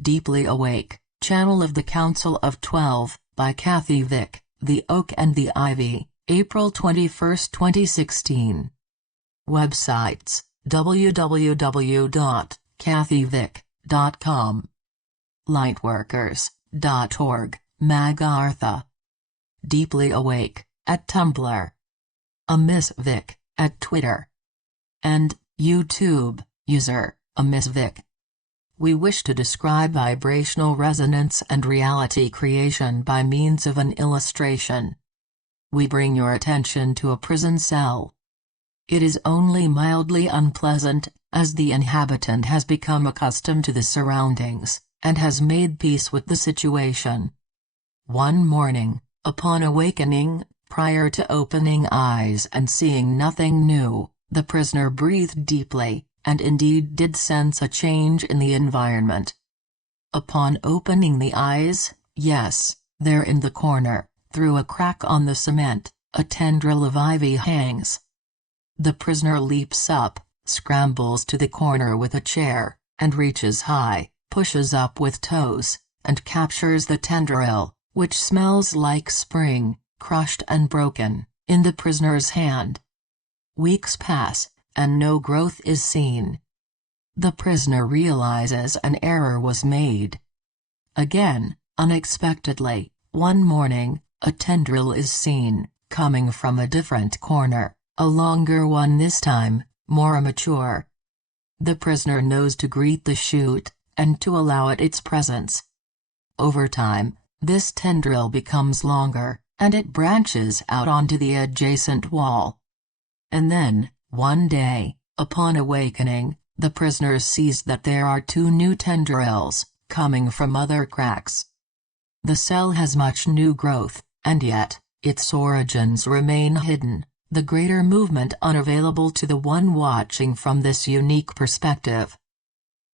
Deeply Awake, Channel of the Council of 12, by Kathy Vick, The Oak and the Ivy, April 21, 2016. Websites, www.kathyvick.com. Lightworkers.org, Magartha. Deeply Awake, at Tumblr. Miss Vick, at Twitter. And YouTube, user, Miss Vick. We wish to describe vibrational resonance and reality creation by means of an illustration. We bring your attention to a prison cell. It is only mildly unpleasant, as the inhabitant has become accustomed to the surroundings, and has made peace with the situation. One morning, upon awakening, prior to opening eyes and seeing nothing new, the prisoner breathed deeply, and indeed did sense a change in the environment. Upon opening the eyes, yes, there in the corner, through a crack on the cement, a tendril of ivy hangs. The prisoner leaps up, scrambles to the corner with a chair, and reaches high, pushes up with toes, and captures the tendril, which smells like spring, crushed and broken, in the prisoner's hand. Weeks pass, and no growth is seen. The prisoner realizes an error was made. Again, unexpectedly, one morning, a tendril is seen, coming from a different corner, a longer one this time, more mature. The prisoner knows to greet the shoot, and to allow it its presence. Over time, this tendril becomes longer, and it branches out onto the adjacent wall. And then, one day, upon awakening, the prisoner sees that there are two new tendrils, coming from other cracks. The cell has much new growth, and yet, its origins remain hidden, the greater movement unavailable to the one watching from this unique perspective.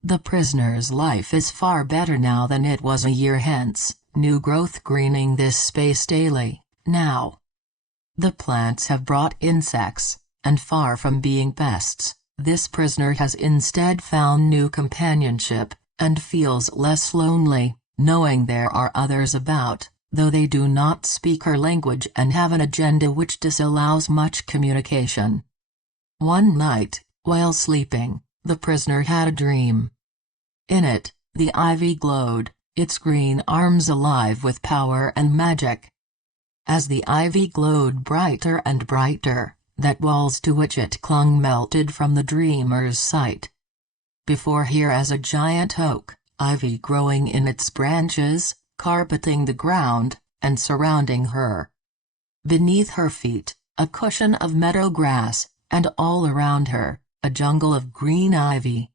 The prisoner's life is far better now than it was a year hence, new growth greening this space daily, now. The plants have brought insects, and far from being pests, this prisoner has instead found new companionship, and feels less lonely, knowing there are others about, though they do not speak her language and have an agenda which disallows much communication. One night, while sleeping, the prisoner had a dream. In it, the ivy glowed, its green arms alive with power and magic. As the ivy glowed brighter and brighter, that walls to which it clung melted from the dreamer's sight. Before her as a giant oak, ivy growing in its branches, carpeting the ground, and surrounding her. Beneath her feet, a cushion of meadow grass, and all around her, a jungle of green ivy.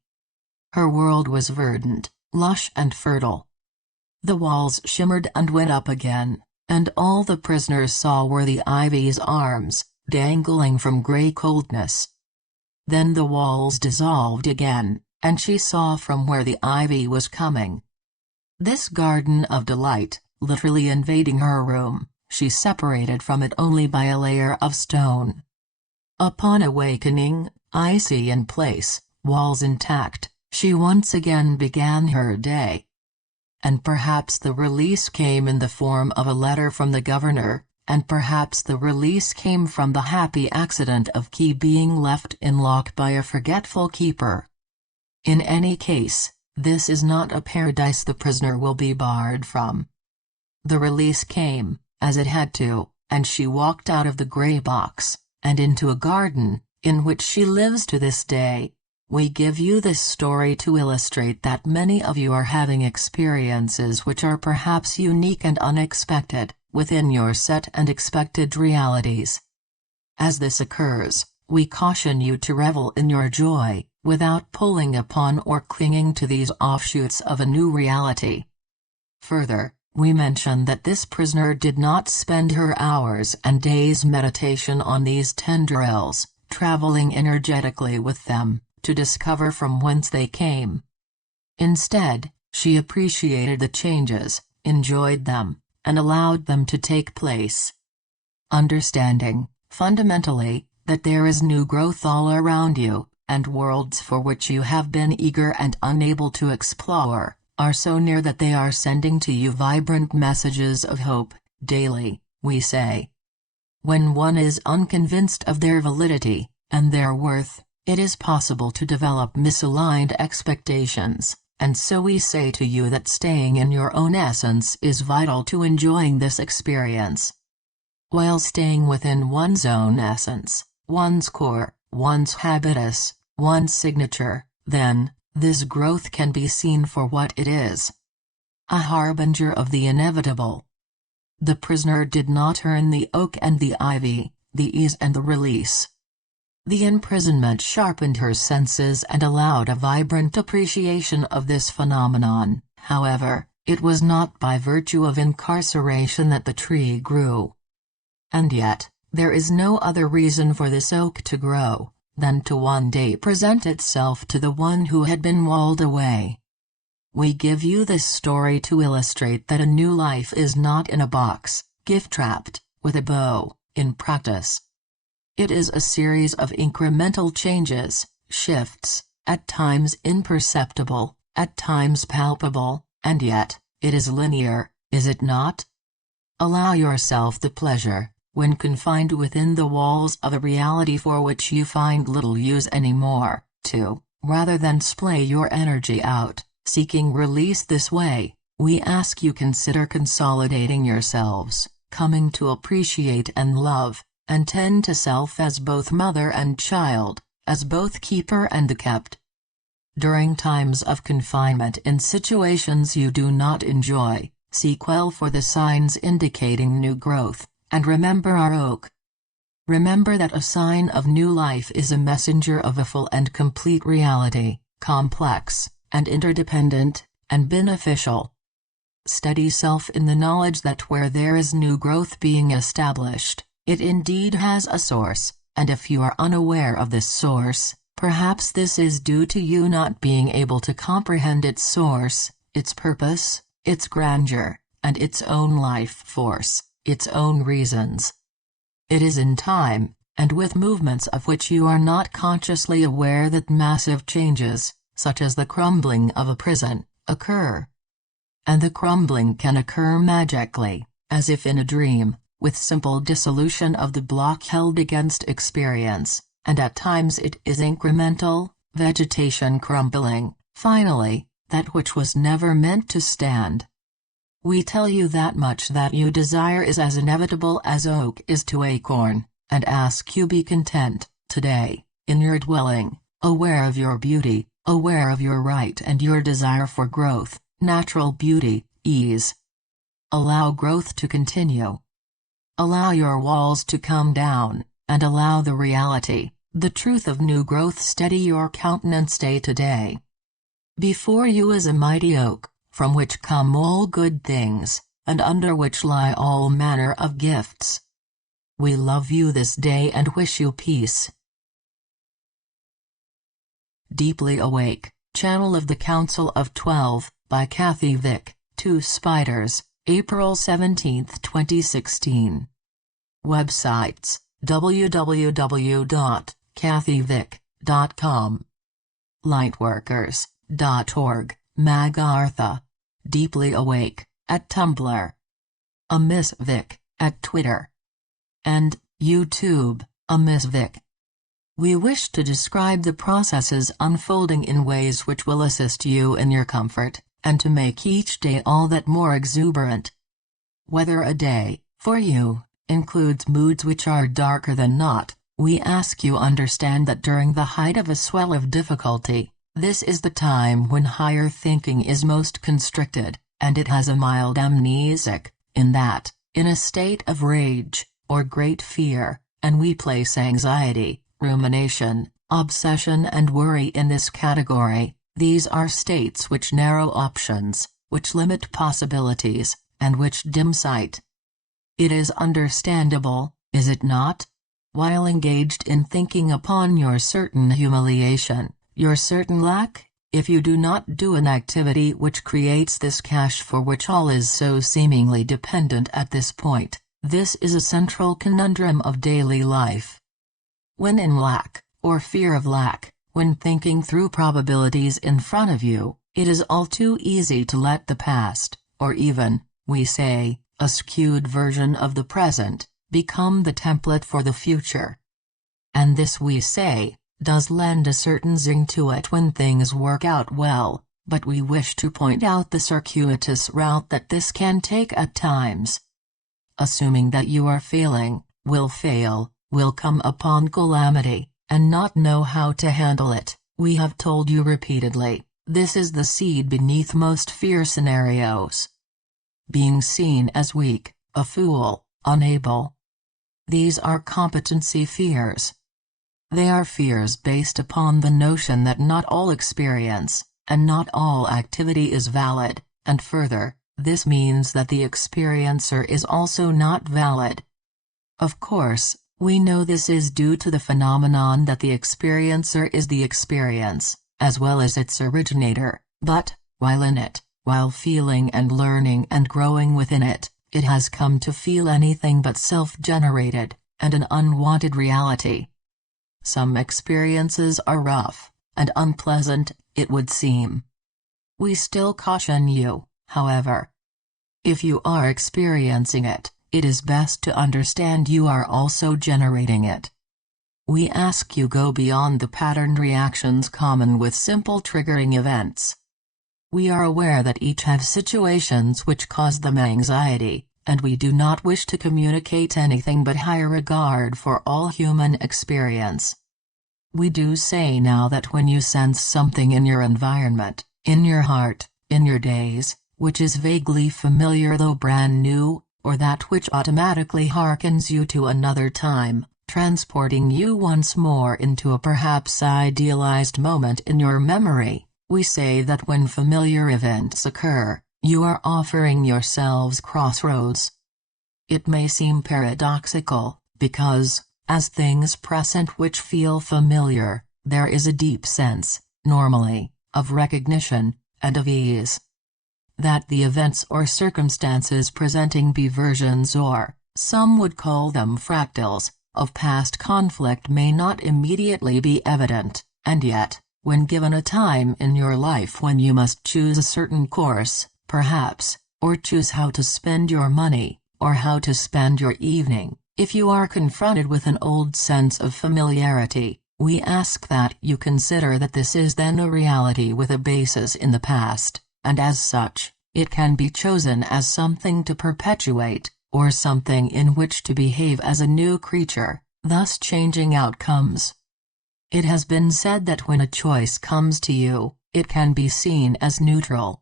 Her world was verdant, lush and fertile. The walls shimmered and went up again, and all the prisoners saw were the ivy's arms, dangling from grey coldness. Then the walls dissolved again, and she saw from where the ivy was coming. This garden of delight, literally invading her room, she separated from it only by a layer of stone. Upon awakening, icy in place, walls intact, she once again began her day. And perhaps the release came in the form of a letter from the governor, and perhaps the release came from the happy accident of key being left in lock by a forgetful keeper. In any case, this is not a paradise the prisoner will be barred from. The release came, as it had to, and she walked out of the grey box, and into a garden, in which she lives to this day. We give you this story to illustrate that many of you are having experiences which are perhaps unique and unexpected, within your set and expected realities. As this occurs, we caution you to revel in your joy, without pulling upon or clinging to these offshoots of a new reality. Further, we mention that this prisoner did not spend her hours and days meditation on these tendrils, traveling energetically with them, to discover from whence they came. Instead, she appreciated the changes, enjoyed them, and allowed them to take place. Understanding, fundamentally, that there is new growth all around you, and worlds for which you have been eager and unable to explore, are so near that they are sending to you vibrant messages of hope, daily, we say. When one is unconvinced of their validity, and their worth, it is possible to develop misaligned expectations, and so we say to you that staying in your own essence is vital to enjoying this experience. While staying within one's own essence, one's core, one's habitus, one's signature, then, this growth can be seen for what it is. A harbinger of the inevitable. The prisoner did not earn the oak and the ivy, the ease and the release. The imprisonment sharpened her senses and allowed a vibrant appreciation of this phenomenon. However, it was not by virtue of incarceration that the tree grew. And yet, there is no other reason for this oak to grow than to one day present itself to the one who had been walled away. We give you this story to illustrate that a new life is not in a box, gift-wrapped, with a bow, in practice. It is a series of incremental changes, shifts, at times imperceptible, at times palpable, and yet, it is linear, is it not? Allow yourself the pleasure, when confined within the walls of a reality for which you find little use anymore, to, rather than splay your energy out, seeking release this way, we ask you consider consolidating yourselves, coming to appreciate and love, and tend to self as both mother and child, as both keeper and kept. During times of confinement in situations you do not enjoy, seek well for the signs indicating new growth, and remember our oak. Remember that a sign of new life is a messenger of a full and complete reality, complex, and interdependent, and beneficial. Steady self in the knowledge that where there is new growth being established, it indeed has a source, and if you are unaware of this source, perhaps this is due to you not being able to comprehend its source, its purpose, its grandeur, and its own life force, its own reasons. It is in time, and with movements of which you are not consciously aware that massive changes, such as the crumbling of a prison, occur. And the crumbling can occur magically, as if in a dream, with simple dissolution of the block held against experience, and at times it is incremental, vegetation crumbling, finally, that which was never meant to stand. We tell you that much that you desire is as inevitable as oak is to acorn, and ask you be content, today, in your dwelling, aware of your beauty, aware of your right and your desire for growth, natural beauty, ease. Allow growth to continue. Allow your walls to come down, and allow the reality, the truth of new growth steady your countenance day to day. Before you is a mighty oak, from which come all good things, and under which lie all manner of gifts. We love you this day and wish you peace. Deeply Awake, Channel of the Council of 12, by Kathy Vick, 2 Spiders, April 17, 2016. Websites, www.kathyvick.com. Lightworkers.org, MacArthur. Deeply Awake, at Tumblr. Miss Vick, at Twitter. And, YouTube, Miss Vick. We wish to describe the processes unfolding in ways which will assist you in your comfort, and to make each day all that more exuberant. Whether a day, for you, includes moods which are darker than not, we ask you understand that during the height of a swell of difficulty, this is the time when higher thinking is most constricted, and it has a mild amnesic, in that, in a state of rage, or great fear, and we place anxiety, rumination, obsession and worry in this category. These are states which narrow options, which limit possibilities, and which dim sight. It is understandable, is it not? While engaged in thinking upon your certain humiliation, your certain lack, if you do not do an activity which creates this cache for which all is so seemingly dependent at this point, this is a central conundrum of daily life. When in lack, or fear of lack, when thinking through probabilities in front of you, It is all too easy to let the past, or even, we say, a skewed version of the present, become the template for the future. And this, we say, does lend a certain zing to it when things work out well, but we wish to point out the circuitous route that this can take at times. Assuming that you are failing, will fail, will come upon calamity, and not know how to handle it, we have told you repeatedly, this is the seed beneath most fear scenarios. Being seen as weak, a fool, unable. These are competency fears. They are fears based upon the notion that not all experience, and not all activity is valid, and further, this means that the experiencer is also not valid. Of course, we know this is due to the phenomenon that the experiencer is the experience, as well as its originator, but, while in it, while feeling and learning and growing within it, it has come to feel anything but self-generated, and an unwanted reality. Some experiences are rough, and unpleasant, it would seem. We still caution you, however. If you are experiencing it, it is best to understand you are also generating it. We ask you go beyond the patterned reactions common with simple triggering events. We are aware that each have situations which cause them anxiety, and we do not wish to communicate anything but high regard for all human experience. We do say now that when you sense something in your environment, in your heart, in your days, which is vaguely familiar though brand new, or that which automatically harkens you to another time, transporting you once more into a perhaps idealized moment in your memory, we say that when familiar events occur, you are offering yourselves crossroads. It may seem paradoxical, because, as things present which feel familiar, there is a deep sense, normally, of recognition, and of ease. That the events or circumstances presenting be versions or, some would call them fractals, of past conflict may not immediately be evident, and yet, when given a time in your life when you must choose a certain course, perhaps, or choose how to spend your money, or how to spend your evening, if you are confronted with an old sense of familiarity, we ask that you consider that this is then a reality with a basis in the past, and as such, it can be chosen as something to perpetuate, or something in which to behave as a new creature, thus changing outcomes. It has been said that when a choice comes to you, it can be seen as neutral.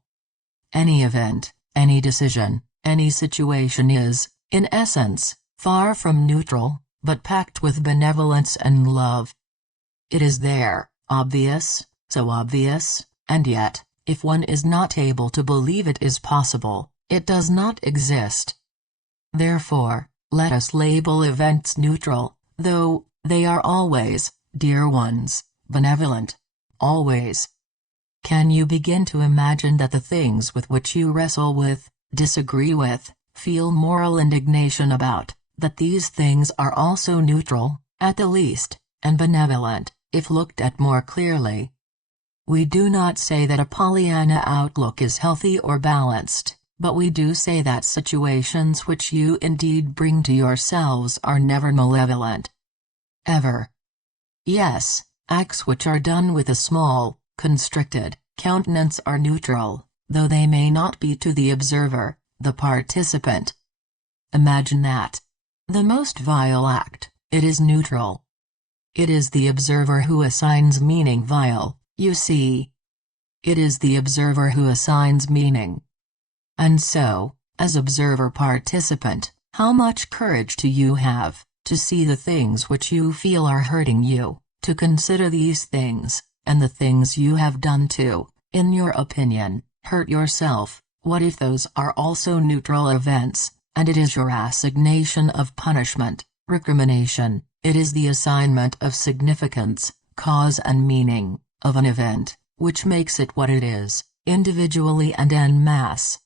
Any event, any decision, any situation is, in essence, far from neutral, but packed with benevolence and love. It is there, obvious, so obvious, and yet, if one is not able to believe it is possible, it does not exist. Therefore, let us label events neutral, though they are always, dear ones, benevolent. Always. Can you begin to imagine that the things with which you wrestle with, disagree with, feel moral indignation about, that these things are also neutral, at the least, and benevolent, if looked at more clearly? We do not say that a Pollyanna outlook is healthy or balanced, but we do say that situations which you indeed bring to yourselves are never malevolent. Ever. Yes, acts which are done with a small, constricted, countenance are neutral, though they may not be to the observer, the participant. Imagine that. The most vile act, it is neutral. It is the observer who assigns meaning vile, you see. It is the observer who assigns meaning. And so, as observer-participant, how much courage do you have, to see the things which you feel are hurting you, to consider these things, and the things you have done to, in your opinion, hurt yourself? What if those are also neutral events, and it is your assignation of punishment, recrimination, it is the assignment of significance, cause and meaning, of an event, which makes it what it is, individually and en masse?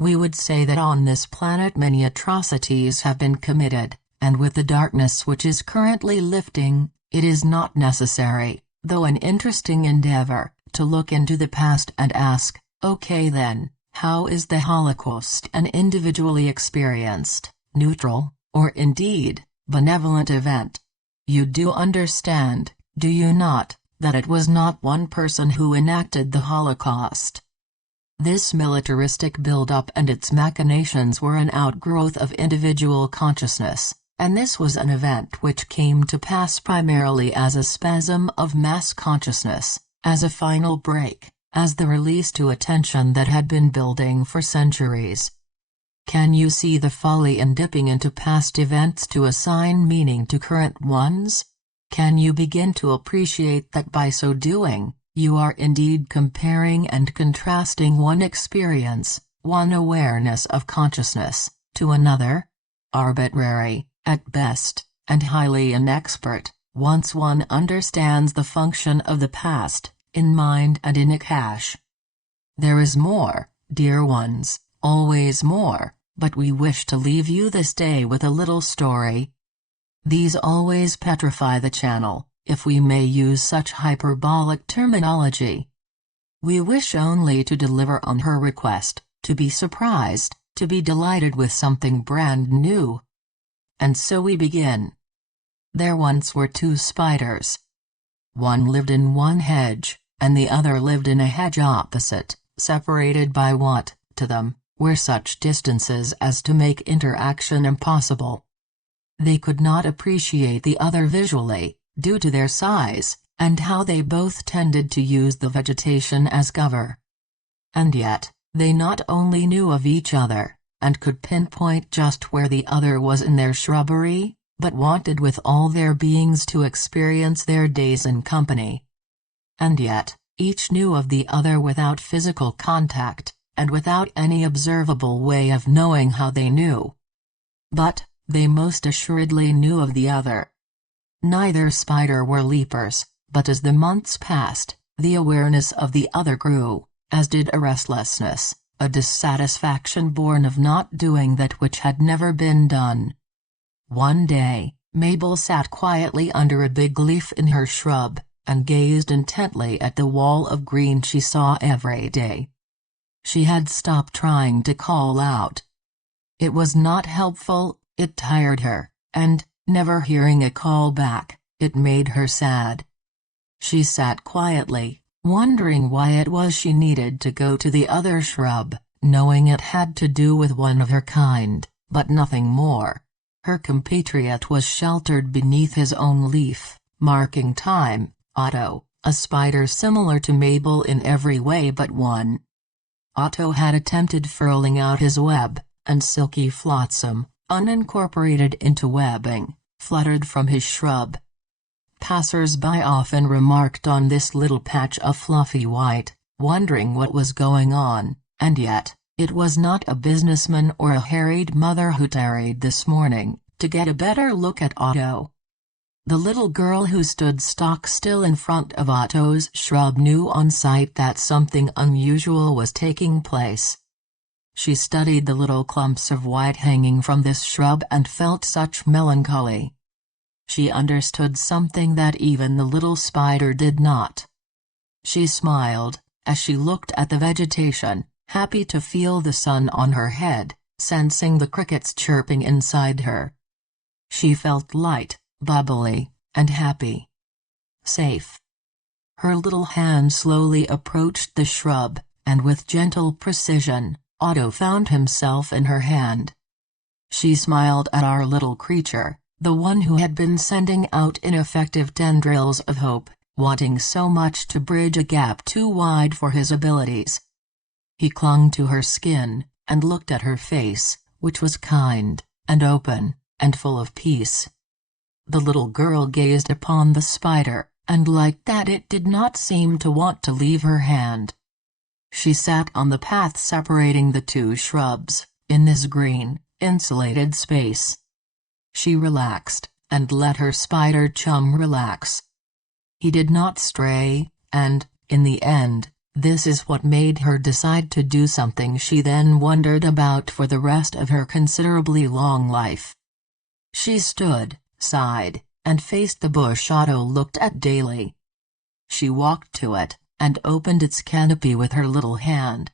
We would say that on this planet many atrocities have been committed, and with the darkness which is currently lifting, it is not necessary, though an interesting endeavor, to look into the past and ask, okay then, how is the Holocaust an individually experienced, neutral, or indeed, benevolent event? You do understand, do you not, that it was not one person who enacted the Holocaust? This militaristic build-up and its machinations were an outgrowth of individual consciousness, and this was an event which came to pass primarily as a spasm of mass consciousness, as a final break, as the release to a tension that had been building for centuries. Can you see the folly in dipping into past events to assign meaning to current ones? Can you begin to appreciate that by so doing, you are indeed comparing and contrasting one experience, one awareness of consciousness, to another? Arbitrary, at best, and highly inexpert, once one understands the function of the past, in mind and in a cache. There is more, dear ones, always more, but we wish to leave you this day with a little story. These always petrify the channel, if we may use such hyperbolic terminology. We wish only to deliver on her request, to be surprised, to be delighted with something brand new. And so we begin. There once were two spiders. One lived in one hedge, and the other lived in a hedge opposite, separated by what, to them, were such distances as to make interaction impossible. They could not appreciate the other visually, due to their size, and how they both tended to use the vegetation as cover. And yet, they not only knew of each other, and could pinpoint just where the other was in their shrubbery, but wanted with all their beings to experience their days in company. And yet, each knew of the other without physical contact, and without any observable way of knowing how they knew. But, they most assuredly knew of the other. Neither spider were leapers, but as the months passed, the awareness of the other grew, as did a restlessness, a dissatisfaction born of not doing that which had never been done. One day, Mabel sat quietly under a big leaf in her shrub, and gazed intently at the wall of green she saw every day. She had stopped trying to call out. It was not helpful, it tired her, and, never hearing a call back, it made her sad. She sat quietly, wondering why it was she needed to go to the other shrub, knowing it had to do with one of her kind, but nothing more. Her compatriot was sheltered beneath his own leaf, marking time, Otto, a spider similar to Mabel in every way but one. Otto had attempted furling out his web, and silky flotsam, unincorporated into webbing, fluttered from his shrub. Passers-by often remarked on this little patch of fluffy white, wondering what was going on, and yet, it was not a businessman or a harried mother who tarried this morning, to get a better look at Otto. The little girl who stood stock-still in front of Otto's shrub knew on sight that something unusual was taking place. She studied the little clumps of white hanging from this shrub and felt such melancholy. She understood something that even the little spider did not. She smiled, as she looked at the vegetation, happy to feel the sun on her head, sensing the crickets chirping inside her. She felt light, bubbly, and happy. Safe. Her little hand slowly approached the shrub, and with gentle precision, Otto found himself in her hand. She smiled at our little creature, the one who had been sending out ineffective tendrils of hope, wanting so much to bridge a gap too wide for his abilities. He clung to her skin, and looked at her face, which was kind, and open, and full of peace. The little girl gazed upon the spider, and liked that it did not seem to want to leave her hand. She sat on the path separating the two shrubs, in this green, insulated space. She relaxed, and let her spider chum relax. He did not stray, and, in the end, this is what made her decide to do something she then wondered about for the rest of her considerably long life. She stood, sighed, and faced the bush Otto looked at daily. She walked to it, and opened its canopy with her little hand.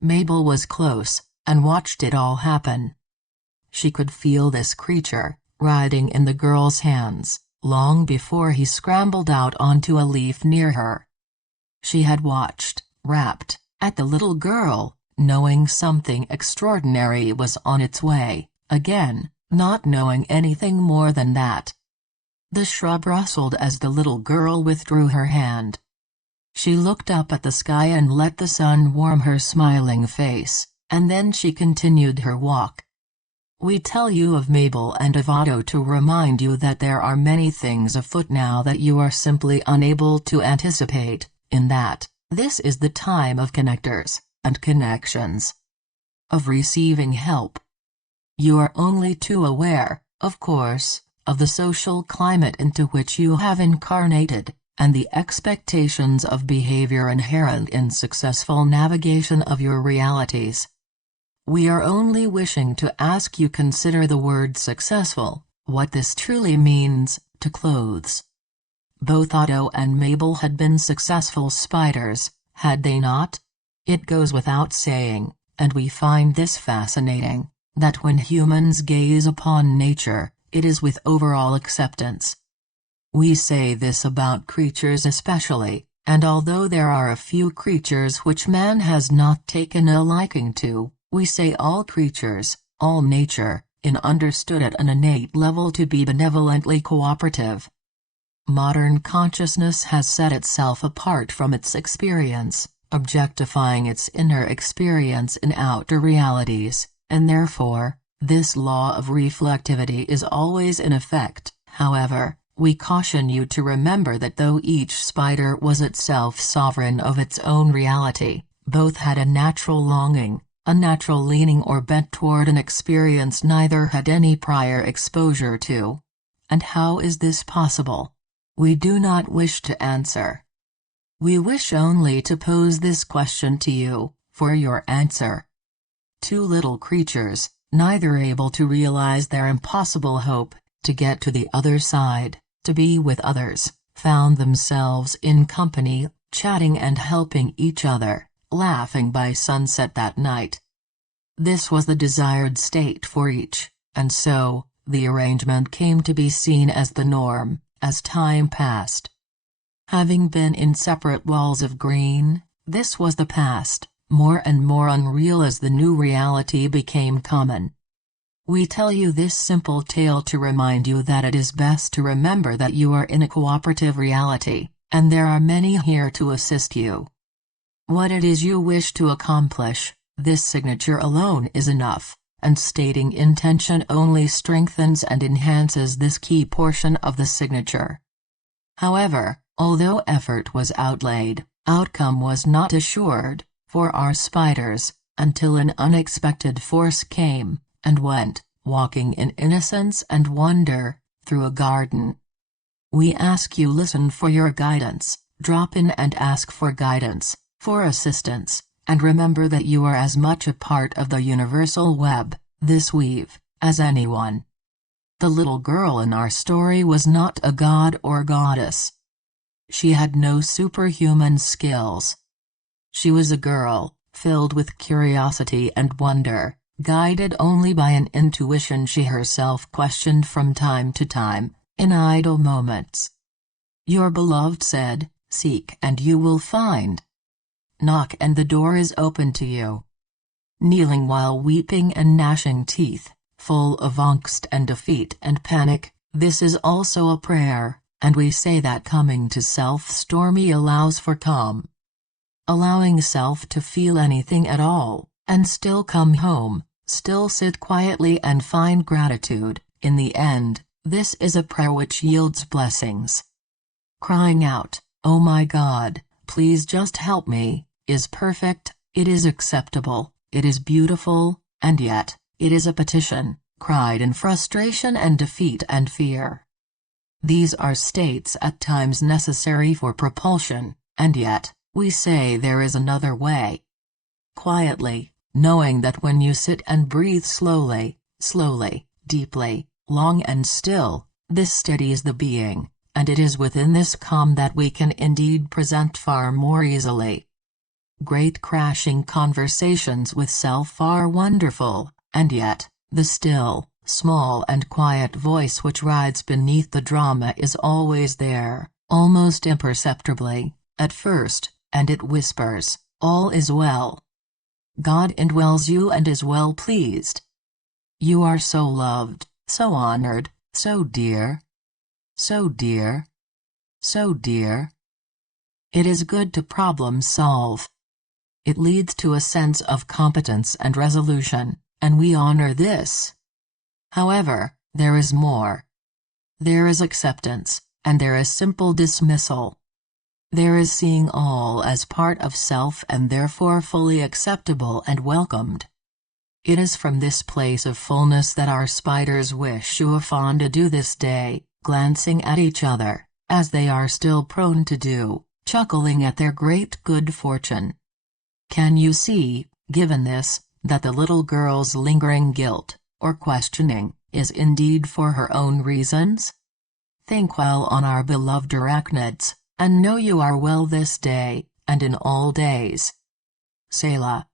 Mabel was close, and watched it all happen. She could feel this creature, riding in the girl's hands, long before he scrambled out onto a leaf near her. She had watched, rapt, at the little girl, knowing something extraordinary was on its way, again, not knowing anything more than that. The shrub rustled as the little girl withdrew her hand. She looked up at the sky and let the sun warm her smiling face, and then she continued her walk. We tell you of Mabel and of Otto to remind you that there are many things afoot now that you are simply unable to anticipate, in that this is the time of connectors and connections, of receiving help. You are only too aware, of course, of the social climate into which you have incarnated, and the expectations of behavior inherent in successful navigation of your realities. We are only wishing to ask you consider the word successful, what this truly means, to clothes. Both Otto and Mabel had been successful spiders, had they not? It goes without saying, and we find this fascinating, that when humans gaze upon nature, it is with overall acceptance. We say this about creatures especially, and although there are a few creatures which man has not taken a liking to, we say all creatures, all nature, is understood at an innate level to be benevolently cooperative. Modern consciousness has set itself apart from its experience, objectifying its inner experience in outer realities, and therefore, this law of reflectivity is always in effect. However, we caution you to remember that though each spider was itself sovereign of its own reality, both had a natural longing, a natural leaning or bent toward an experience neither had any prior exposure to. And how is this possible? We do not wish to answer. We wish only to pose this question to you, for your answer. Two little creatures, neither able to realize their impossible hope, to get to the other side, to be with others, found themselves in company, chatting and helping each other, laughing by sunset that night. This was the desired state for each, and so, the arrangement came to be seen as the norm, as time passed. Having been in separate walls of green, this was the past, more and more unreal as the new reality became common. We tell you this simple tale to remind you that it is best to remember that you are in a cooperative reality, and there are many here to assist you. What it is you wish to accomplish, this signature alone is enough, and stating intention only strengthens and enhances this key portion of the signature. However, although effort was outlaid, outcome was not assured, for our spiders, until an unexpected force came, and went, walking in innocence and wonder, through a garden. We ask you listen for your guidance, drop in and ask for guidance, for assistance, and remember that you are as much a part of the universal web, this weave, as anyone. The little girl in our story was not a god or goddess. She had no superhuman skills. She was a girl, filled with curiosity and wonder, guided only by an intuition she herself questioned from time to time, in idle moments. Your beloved said, "Seek and you will find. Knock and the door is open to you." Kneeling while weeping and gnashing teeth, full of angst and defeat and panic, this is also a prayer, and we say that coming to self-stormy allows for calm. Allowing self to feel anything at all, and still come home, still sit quietly and find gratitude, in the end, this is a prayer which yields blessings. Crying out, "Oh my God, please just help me," is perfect, it is acceptable, it is beautiful, and yet, it is a petition, cried in frustration and defeat and fear. These are states at times necessary for propulsion, and yet, we say there is another way. Quietly, knowing that when you sit and breathe slowly, deeply, long and still, this steadies the being, and it is within this calm that we can indeed present far more easily. Great crashing conversations with self are wonderful, and yet, the still, small and quiet voice which rides beneath the drama is always there, almost imperceptibly, at first, and it whispers, "All is well. God indwells you and is well pleased. You are so loved, so honored, so dear. So dear. So dear." It is good to problem solve. It leads to a sense of competence and resolution, and we honor this. However, there is more. There is acceptance, and there is simple dismissal. There is seeing all as part of self and therefore fully acceptable and welcomed. It is from this place of fullness that our spiders wish you a fond adieu this day, glancing at each other, as they are still prone to do, chuckling at their great good fortune. Can you see, given this, that the little girl's lingering guilt, or questioning, is indeed for her own reasons? Think well on our beloved arachnids, and know you are well this day, and in all days. Selah.